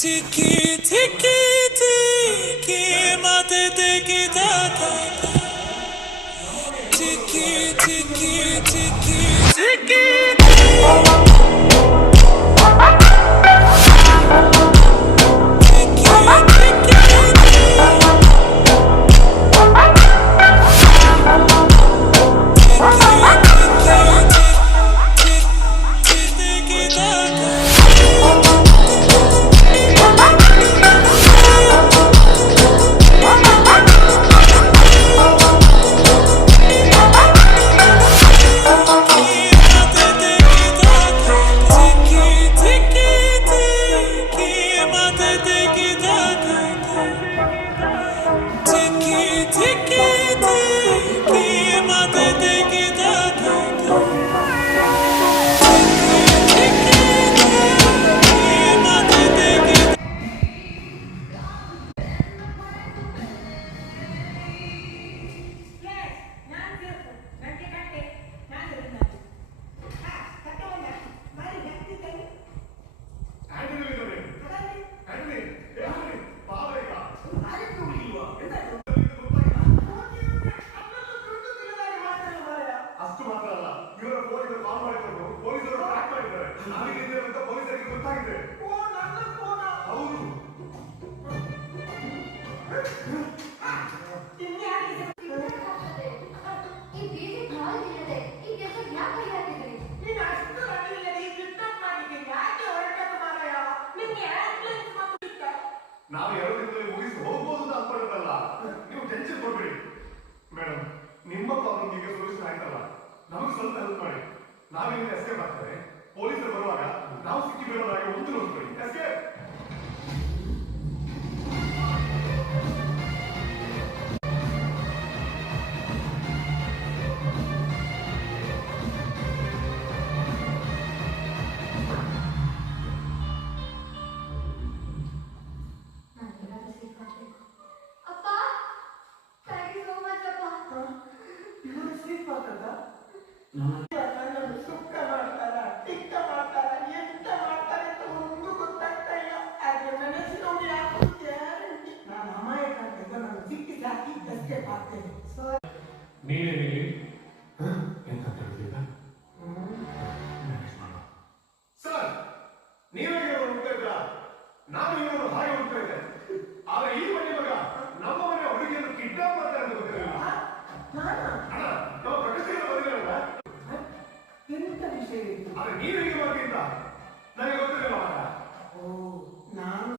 Tiki tiki tiki mate tiki taka. Tiki tiki tiki tiki. ನಾವು 2 ದಿನದಲ್ಲಿ ಮುಗಿಸಿ ಹೋಗ್ಬೋದು ಅಂತ ಅನ್ಕೊಂಡಿರಲ್ಲ. ನೀವು ಟೆನ್ಷನ್ ಕೊಡ್ಬೇಡಿ ಮೇಡಮ್. ನಿಮ್ಮ ಪ್ರಾಬ್ಲಮ್ ಈಗ ಸೊಲ್ಯೂಷನ್ ಆಯ್ತಲ್ಲ, ನಮಗೆ ಸ್ವಲ್ಪ ಹೆಲ್ಪ್ ಮಾಡಿ. ನಾವಿಲ್ಲಿ ಎಸ್ಕೇಪ್ ಆಗ್ತದೆ. ಪೊಲೀಸರು ಬರುವಾಗ ನಾವು ಸಿಕ್ಕಿ ಬೀಳೋದಾಗಿ ಒಂದು ನೋಡ್ಕೊಳ್ಳಿ. ಎಸ್ಕೇಪ್